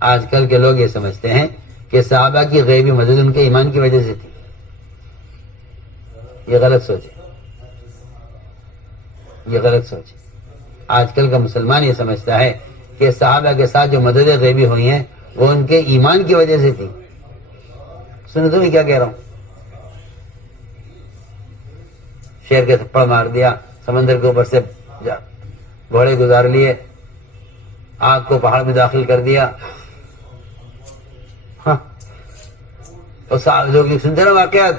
آج کل کے لوگ یہ سمجھتے ہیں کہ صحابہ کی غیبی مدد ان کے ایمان کی وجہ سے تھی. یہ غلط سوچ ہے، یہ غلط سوچ ہے. آج کل کا مسلمان یہ سمجھتا ہے کہ صحابہ کے ساتھ جو مددیں غیبی ہوئی ہیں وہ ان کے ایمان کی وجہ سے تھی. سنو تو میں کیا کہہ رہا ہوں. شیر کے تھپڑ مار دیا، سمندر کے اوپر سے گھوڑے گزار لیے، آگ کو پہاڑ میں داخل کر دیا. ہاں اور لوگ سنتے نا واقعات،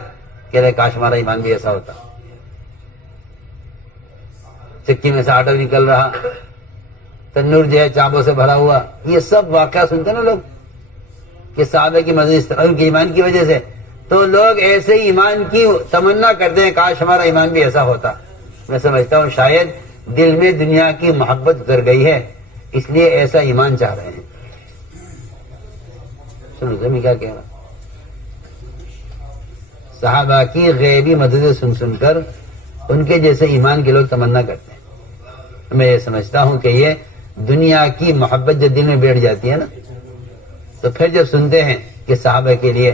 کہہ رہے کاش ہمارا ایمان بھی ایسا ہوتا. چکی میں سے آٹا نکل رہا، تنور جو ہے چاپوں سے بھرا ہوا. یہ سب واقعہ سنتے نا لوگ کہ صحابہ کی مدد اس طرح کے ایمان کی وجہ سے. تو لوگ ایسے ہی ایمان کی تمنا کرتے ہیں کاش ہمارا ایمان بھی ایسا ہوتا. میں سمجھتا ہوں شاید دل میں دنیا کی محبت اتر گئی ہے، اس لیے ایسا ایمان چاہ رہے ہیں. سنو میں کیا کہہ رہا ہوں. صحابہ کی غیبی مددیں سن سن کر ان کے جیسے ایمان کے لوگ تمنا کرتے ہیں. میں یہ سمجھتا ہوں کہ یہ دنیا کی محبت جب دل میں بیٹھ جاتی ہے نا، تو پھر جب سنتے ہیں کہ صحابہ کے لیے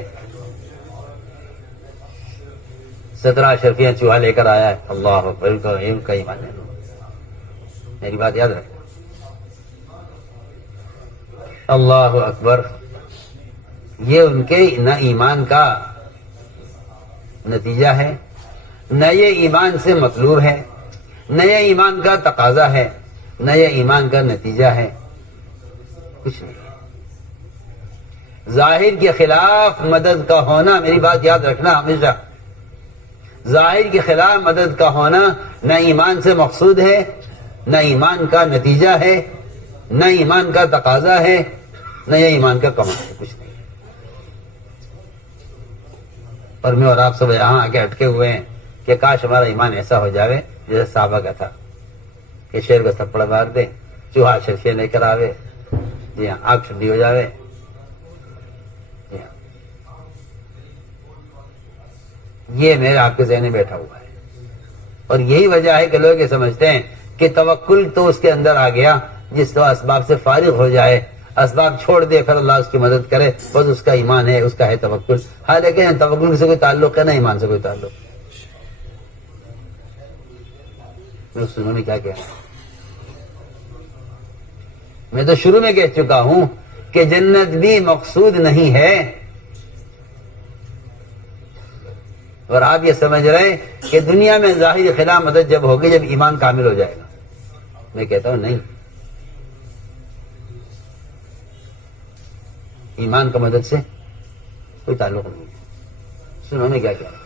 17 اشرفیاں چوہا لے کر آیا ہے، اللہ اکبر، ان کا ایمان ہے. میری بات یاد رکھنا. اللہ اکبر. یہ ان کے نہ ایمان کا نتیجہ ہے، نہ یہ ایمان سے مطلوب ہے، نہ یہ ایمان کا تقاضا ہے، نہ یہ ایمان کا نتیجہ ہے. کچھ نہیں. ظاہر کے خلاف مدد کا ہونا، میری بات یاد رکھنا ہمیشہ، ظاہر کے خلاف مدد کا ہونا نہ ایمان سے مقصود ہے، نہ ایمان کا نتیجہ ہے، نہ ایمان کا تقاضا ہے، نہ یہ ایمان کا کمال ہے. کچھ نہیں. اور میں اور آپ سب یہاں آ کے اٹکے ہوئے ہیں کہ کاش ہمارا ایمان ایسا ہو جاوے جیسے صحابہ کا تھا کہ شیر کو تھپڑ مار دے، چوہا شرفیاں لے کر آوے، جی ہاں آگ ٹھنڈی ہو جاوے. یہ میرے آپ کے ذہن میں بیٹھا ہوا ہے. اور یہی وجہ ہے کہ لوگ یہ سمجھتے ہیں کہ توکل تو اس کے اندر آ گیا جس کو اسباب سے فارغ ہو جائے، اسباب چھوڑ دے پھر اللہ اس کی مدد کرے، بس اس کا ایمان ہے، اس کا ہے توکل. ہاں لیکن توکل سے کوئی تعلق ہے نہ ایمان سے کوئی تعلق. سنوں نے کیا کہا؟ میں تو شروع میں کہہ چکا ہوں کہ جنت بھی مقصود نہیں ہے. اور آپ یہ سمجھ رہے کہ دنیا میں ظاہری خلاف مدد جب ہوگی جب ایمان کامل ہو جائے گا. میں کہتا ہوں نہیں، ایمان کا مدد سے کوئی تعلق نہیں ہے. سنو میں کیا کہہ رہا ہوں.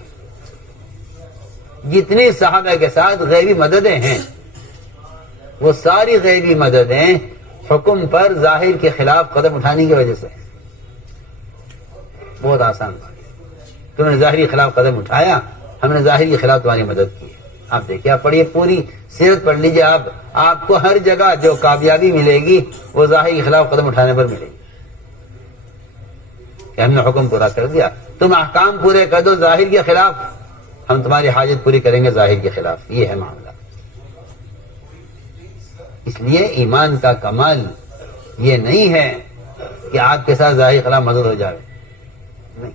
جتنی صحابہ کے ساتھ غیبی مددیں ہیں وہ ساری غیبی مددیں حکم پر ظاہر کے خلاف قدم اٹھانے کی وجہ سے. بہت آسان بات. تم نے ظاہری خلاف قدم اٹھایا، ہم نے ظاہری کے خلاف تمہاری مدد کی. آپ دیکھیے، آپ پڑھیے، پوری سیرت پڑھ لیجیے. آپ کو ہر جگہ جو کامیابی ملے گی وہ ظاہری کے خلاف قدم اٹھانے پر ملے گی. کہ ہم نے حکم پورا کر دیا، تم احکام پورے کر دو ظاہر کے خلاف، ہم تمہاری حاجت پوری کریں گے ظاہر کے خلاف. یہ ہے معاملہ. اس لیے ایمان کا کمال یہ نہیں ہے کہ آپ کے ساتھ ظاہر کے خلاف مدد ہو جائے. نہیں،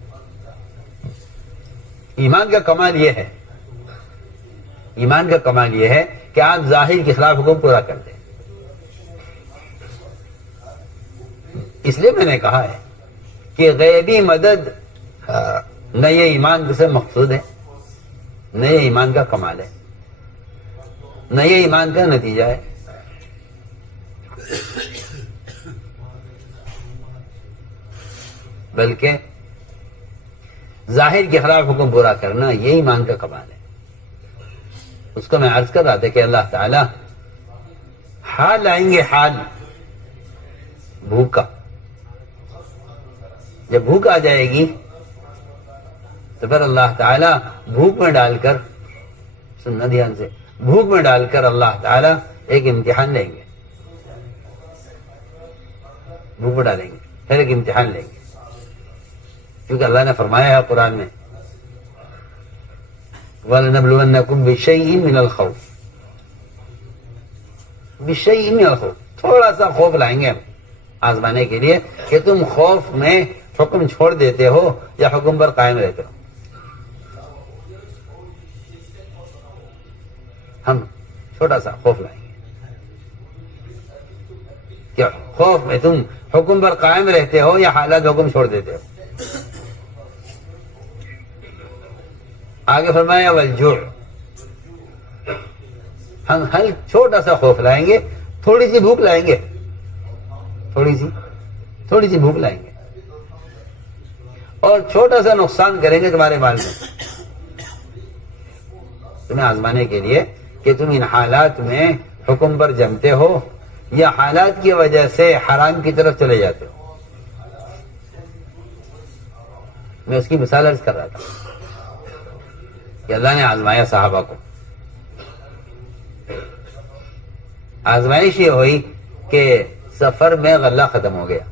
ایمان کا کمال یہ ہے، ایمان کا کمال یہ ہے کہ آپ ظاہر کے خلاف حکم پورا کر دیں. اس لیے میں نے کہا ہے کہ غیبی مدد نہ یہ ایمان سے مقصود ہے، نہ یہ ایمان کا کمال ہے، نہ یہ ایمان کا نتیجہ ہے. بلکہ ظاہر کے خلاف حکم پورا کرنا یہ ایمان کا کمال ہے. اس کو میں عرض کر رہا تھا کہ اللہ تعالی حال لائیں گے، حال بھوک کا. جب بھوک آ جائے گی تو پھر اللہ تعالی بھوک میں ڈال کر، سننا دھیان سے، بھوک میں ڈال کر اللہ تعالی ایک امتحان لیں گے. بھوک میں ڈالیں گے، پھر ایک امتحان لیں گے. کیونکہ اللہ نے فرمایا ہے قرآن میں، وَلَنَبْلُوَنَّكُمْ بِشَيْءٍ مِّنَ الْخَوْفِ، بِشَيْءٍ مِّنَ الْخَوْفِ، تھوڑا سا خوف لائیں گے ہم. آزمانے کے لیے کہ تم خوف میں حکم چھوڑ دیتے ہو یا حکم پر قائم رہتے ہو. ہم چھوٹا سا خوف لائیں گے. کیا خوف میں تم حکم پر قائم رہتے ہو یا حالات حکم چھوڑ دیتے ہو؟ آگے فرمایا والجوع، ہم چھوٹا سا خوف لائیں گے، تھوڑی سی بھوک لائیں گے، تھوڑی سی بھوک لائیں گے، اور چھوٹا سا نقصان کریں گے تمہارے مال میں، تمہیں آزمانے کے لیے کہ تم ان حالات میں حکم پر جمتے ہو یا حالات کی وجہ سے حرام کی طرف چلے جاتے ہو. میں اس کی مثال عرض کر رہا تھا کہ اللہ نے آزمایا صحابہ کو. آزمائش یہ ہوئی کہ سفر میں غلہ ختم ہو گیا،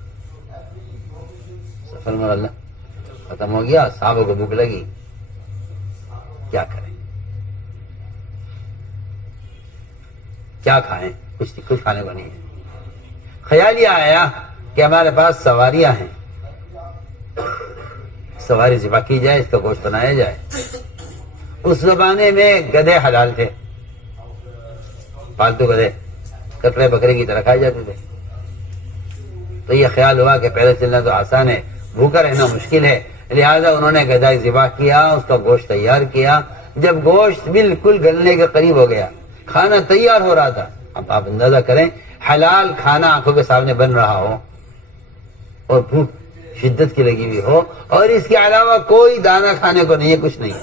سفر میں غلہ ختم ہو گیا، صحابہ کو بھوک لگی، کیا کریں، کیا کھائیں، کچھ کھانے کو نہیں ہے. خیال یہ آیا کہ ہمارے پاس سواریاں ہیں، سواری ذبح کی جائے، اس کا گوشت بنایا جائے. اس زمانے میں گدھے حلال تھے، پالتو گدھے کٹڑے بکرے کی طرح کھائے جاتے تھے. تو یہ خیال ہوا کہ پہلے چلنا تو آسان ہے، بھوکا رہنا مشکل ہے، لہذا انہوں نے گدھا ذبح کیا، اس کا گوشت تیار کیا. جب گوشت بالکل گلنے کے قریب ہو گیا، کھانا تیار ہو رہا تھا. اب آپ اندازہ کریں، حلال کھانا آنکھوں کے سامنے بن رہا ہو اور بھوک شدت کی لگی ہوئی ہو، اور اس کے علاوہ کوئی دانہ کھانے کو نہیں ہے، کچھ نہیں ہے.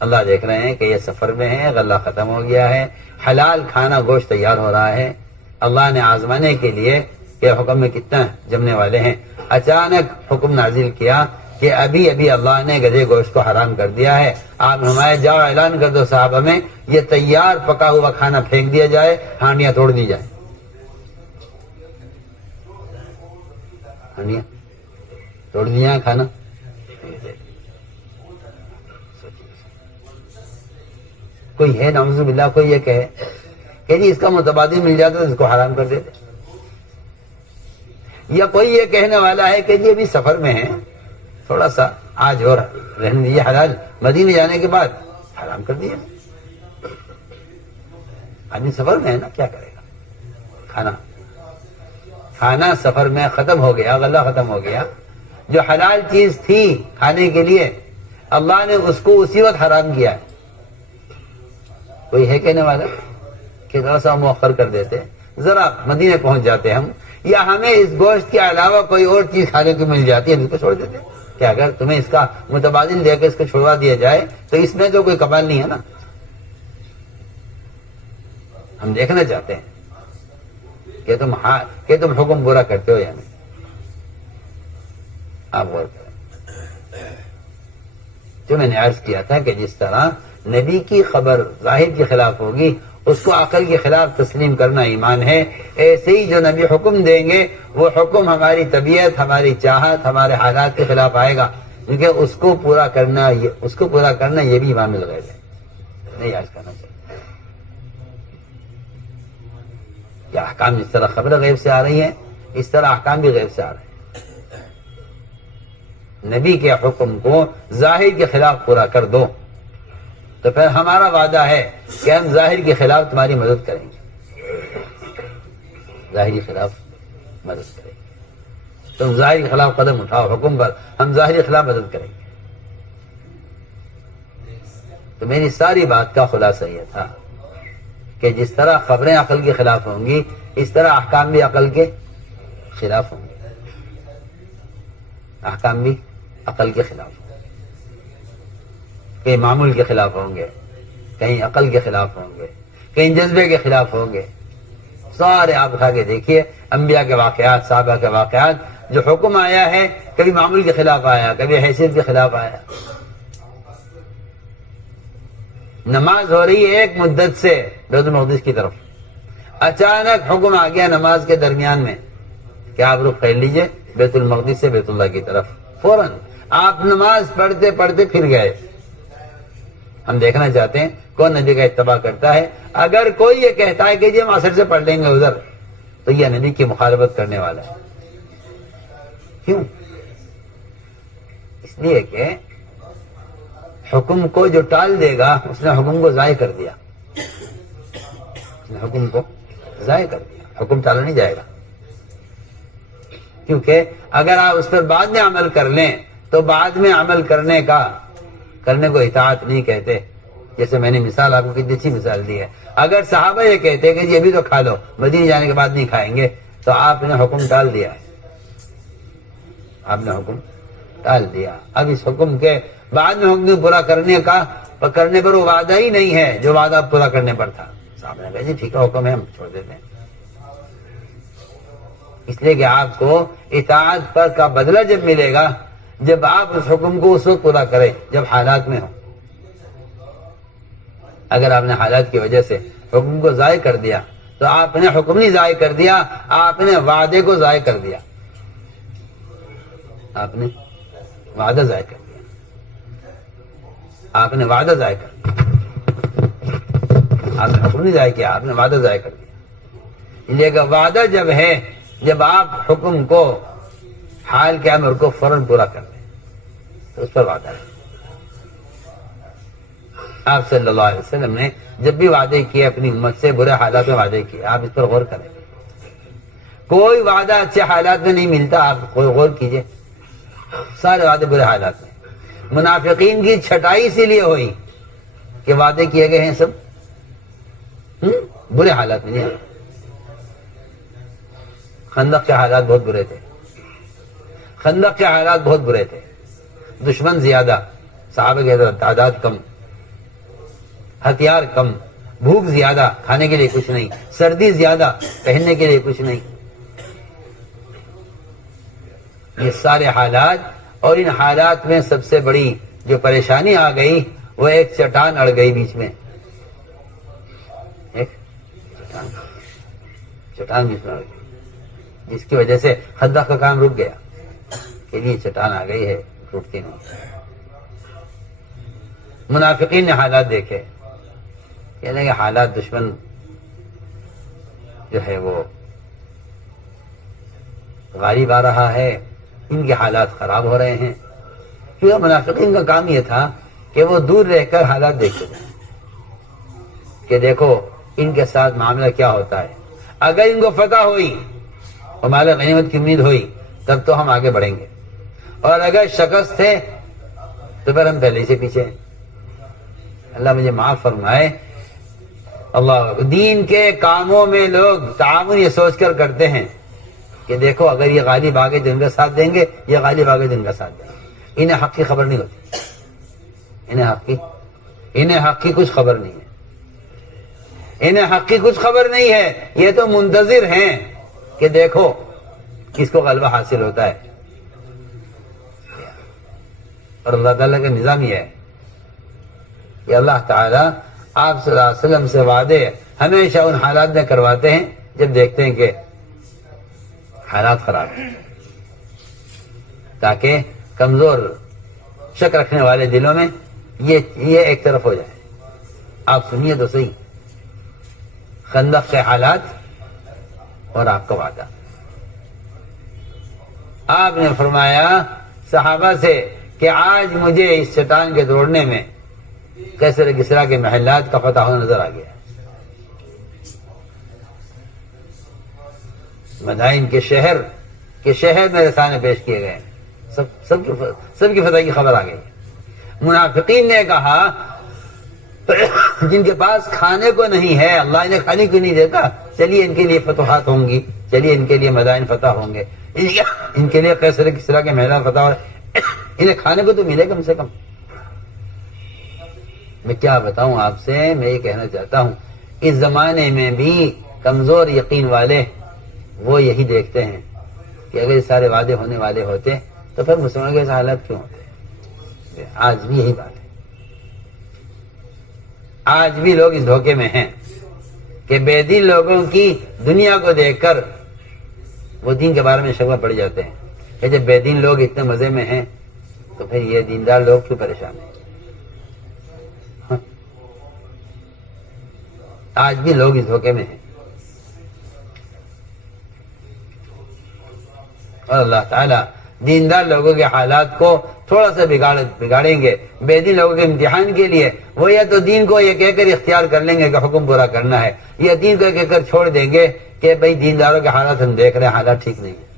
اللہ دیکھ رہے ہیں کہ یہ سفر میں ہے، غلہ ختم ہو گیا ہے، حلال کھانا گوشت تیار ہو رہا ہے. اللہ نے آزمانے کے لیے کہ حکم میں کتنا جمنے والے ہیں، اچانک حکم نازل کیا کہ ابھی ابھی اللہ نے گدھے گوشت کو حرام کر دیا ہے. آپ ہمارے جاؤ اعلان کر دو صحابہ میں، یہ تیار پکا ہوا کھانا پھینک دیا جائے، ہانڈیاں توڑ دی جائیں. ہانڈیاں توڑ دی جائیں، کھانا. کوئی ہے نعوذ باللہ کوئی یہ کہے کہ جی اس کا متبادل مل جاتا تو اس کو حرام کر دیتے، یا کوئی یہ کہنے والا ہے کہ جی ابھی سفر میں ہے، تھوڑا سا آج اور رہنے دیجیے، حلال مدینے جانے کے بعد حرام کر دیے. آدمی سفر میں ہے نا، کیا کرے گا. کھانا سفر میں ختم ہو گیا، غلہ ختم ہو گیا. جو حلال چیز تھی کھانے کے لیے، اللہ نے اس کو اسی وقت حرام کیا ہے. کوئی ہے کہنے والا کہ ذرا سا مؤخر کر دیتے، ذرا مدینے پہنچ جاتے ہم، یا ہمیں اس گوشت کے علاوہ کوئی اور چیز کھانے کو مل جاتی ہے، اس کو چھوڑ دیتے. کہ اگر تمہیں اس کا متبادل دے کے اس کو چھوڑوا دیا جائے تو اس میں تو کوئی کمال نہیں ہے نا. ہم دیکھنا چاہتے ہیں کہ تم حکم برا کرتے ہو یا نہیں. آپ غور کریں. جو میں نے عرض کیا تھا کہ جس طرح نبی کی خبر ظاہر کے خلاف ہوگی، اس کو عقل کے خلاف تسلیم کرنا ایمان ہے. ایسے ہی جو نبی حکم دیں گے وہ حکم ہماری طبیعت، ہماری چاہت، ہمارے حالات کے خلاف آئے گا، کیونکہ اس کو پورا کرنا یہ بھی ایمان الغیب ہے. نہیں عرض کرنا چاہیے کہ احکام جس طرح خبر غیب سے آ رہی ہیں، اس طرح احکام بھی غیب سے آ رہے ہیں. نبی کے حکم کو ظاہر کے خلاف پورا کر دو تو پھر ہمارا وعدہ ہے کہ ہم ظاہر کے خلاف تمہاری مدد کریں گے. ظاہر کے خلاف مدد کریں گے. تم ظاہر کے خلاف قدم اٹھاؤ حکم پر، ہم ظاہر کے خلاف مدد کریں گے. تو میری ساری بات کا خلاصہ یہ تھا کہ جس طرح خبریں عقل کے خلاف ہوں گی، اس طرح احکام بھی عقل کے خلاف ہوں گے. احکام بھی عقل کے خلاف ہوں گے، کہیں معمول کے خلاف ہوں گے، کہیں عقل کے خلاف ہوں گے، کہیں جذبے کے خلاف ہوں گے. سارے آپ اٹھا کے دیکھیے، انبیاء کے واقعات، صحابہ کے واقعات، جو حکم آیا ہے کبھی معمول کے خلاف آیا، کبھی حیثیت کے خلاف آیا. نماز ہو رہی ہے ایک مدت سے بیت المقدس کی طرف، اچانک حکم آ گیا نماز کے درمیان میں کہ آپ رخ پھیر لیجئے بیت المقدس سے بیت اللہ کی طرف. فوراً آپ نماز پڑھتے پڑھتے پھر گئے. ہم دیکھنا چاہتے ہیں کون نبی کا اتباع کرتا ہے. اگر کوئی یہ کہتا ہے کہ جی ہم عصر سے پڑھ لیں گے ادھر، تو یہ نبی کی مخالفت کرنے والا ہے. کیوں؟ اس لیے کہ حکم کو جو ٹال دے گا اس نے حکم کو ضائع کر دیا. اس نے حکم کو ضائع کر دیا. حکم ٹالا نہیں جائے گا، کیونکہ اگر آپ اس پر بعد میں عمل کر لیں تو بعد میں عمل کرنے کو اطاعت نہیں کہتے. جیسے میں نے مثال آپ کو کتنی اچھی مثال دی ہے. اگر صحابہ یہ کہتے کہ یہ بھی تو کھا لو، مدینے جانے کے بعد نہیں کھائیں گے، تو آپ نے حکم ٹال دیا ہے. آپ نے حکم ٹال دیا. اب اس حکم کے بعد میں حکم پورا کرنے پر وہ وعدہ ہی نہیں ہے جو وعدہ پورا کرنے پر تھا. صاحب نے کہا جی ٹھیک ہے، حکم ہے، ہم چھوڑ دیتے ہیں. اس لیے کہ آپ کو اطاعت پر کا بدلہ جب ملے گا جب آپ اس حکم کو اس وقت پورا کریں جب حالات میں ہو. اگر آپ نے حالات کی وجہ سے حکم کو ضائع کر دیا تو آپ نے حکم نہیں ضائع کر دیا، آپ نے وعدے کو ضائع کر دیا. آپ نے وعدہ ضائع کر دیا. آپ نے وعدہ ضائع کر دیا. آپ نے حکم نہیں ضائع کیا، آپ نے وعدہ ضائع کر دیا. یہ کہ وعدہ جب ہے، جب آپ حکم کو حال کے امر کو فوراً پورا کر دیں تو اس پر وعدہ ہے. آپ صلی اللہ علیہ وسلم نے جب بھی وعدے کیے اپنی امت سے برے حالات میں وعدے کیے. آپ اس پر غور کریں. کوئی وعدہ اچھے حالات میں نہیں ملتا. آپ کوئی غور کیجئے، سارے وعدے برے حالات میں. منافقین کی چھٹائی اسی لیے ہوئی کہ وعدے کیے گئے ہیں سب برے حالات میں. نہیں، خندق کے حالات بہت برے تھے. خندق کے حالات بہت برے تھے. دشمن زیادہ، صحابہ کی تعداد کم، ہتھیار کم، بھوک زیادہ، کھانے کے لیے کچھ نہیں، سردی زیادہ، پہننے کے لیے کچھ نہیں. یہ سارے حالات، اور ان حالات میں سب سے بڑی جو پریشانی آ گئی وہ ایک چٹان اڑ گئی بیچ میں. ایک چٹان بیچ میں اڑ گئی جس کی وجہ سے خندق کا کام رک گیا کہ یہ چٹان آ گئی ہے، ٹوٹتی نہیں. منافقین نے حالات دیکھے، کہنے کہ حالات دشمن جو ہے وہ غالب آ رہا ہے، ان کے حالات خراب ہو رہے ہیں. کیونکہ منافقین کا کام یہ تھا کہ وہ دور رہ کر حالات دیکھتے تھے کہ دیکھو ان کے ساتھ معاملہ کیا ہوتا ہے. اگر ان کو فتح ہوئی اور مال غنیمت کی امید ہوئی تب تو ہم آگے بڑھیں گے، اور اگر شکست ہے تو پھر ہم پہلے سے پیچھے ہیں. اللہ مجھے معاف فرمائے. اللہ دین کے کاموں میں لوگ تعاون یہ سوچ کر کرتے ہیں کہ دیکھو اگر یہ غالب آگے جن کا ساتھ دیں گے، یہ غالب آگے جن کا ساتھ دیں گے. انہیں حق کی خبر نہیں ہوتی. انہیں حق کی کچھ خبر نہیں ہے. انہیں حق کی کچھ خبر نہیں ہے. یہ تو منتظر ہیں کہ دیکھو کس کو غلبہ حاصل ہوتا ہے. اور اللہ تعالیٰ کا نظام یہ ہے کہ اللہ تعالیٰ آپ صلی اللہ علیہ وسلم سے وعدے ہمیشہ ان حالات میں کرواتے ہیں جب دیکھتے ہیں کہ حالات خراب ہیں، تاکہ کمزور شک رکھنے والے دلوں میں یہ ایک طرف ہو جائے. آپ سنیے تو صحیح خندق کے حالات اور آپ کا وعدہ. آپ نے فرمایا صحابہ سے کہ آج مجھے اس چٹان کے توڑنے میں کیسر کسرا کے محلات کا فتح ہونا نظر آ گیا. مدائن کے شہر میرے سامنے پیش کیے گئے. سب کی فتح کی خبر آ گئی. منافقین نے کہا جن کے پاس کھانے کو نہیں ہے، اللہ انہیں کھانے کو نہیں دیتا، چلیے ان کے لیے فتوحات ہوں گی، چلیے ان کے لیے مدائن فتح ہوں گے، ان کے لیے کیسر کسرا کے محلات فتح ہو، انہیں کھانے کو تو ملے کم سے کم. میں کیا بتاؤں آپ سے. میں یہ کہنا چاہتا ہوں اس زمانے میں بھی کمزور یقین والے وہ یہی دیکھتے ہیں کہ اگر سارے وعدے ہونے والے ہوتے تو پھر مسلمانوں کے حالات کیوں ہوتے. آج بھی یہی بات ہے. آج بھی لوگ اس دھوکے میں ہیں کہ بے دین لوگوں کی دنیا کو دیکھ کر وہ دین کے بارے میں شکوہ پڑ جاتے ہیں کہ جب بے دین لوگ اتنے مزے میں ہیں تو پھر یہ دیندار لوگ کیوں پریشان ہیں. آج بھی لوگ اس دھوکے میں ہیں. اور اللہ تعالیٰ دیندار لوگوں کے حالات کو تھوڑا سا بگاڑیں گے بے دین لوگوں کے امتحان کے لیے. وہ یا تو دین کو یہ کہہ کر اختیار کر لیں گے کہ حکم پورا کرنا ہے، یا دین کو کہہ کر چھوڑ دیں گے کہ بھئی دینداروں کے حالات ہم دیکھ رہے ہیں، حالات ٹھیک نہیں ہے.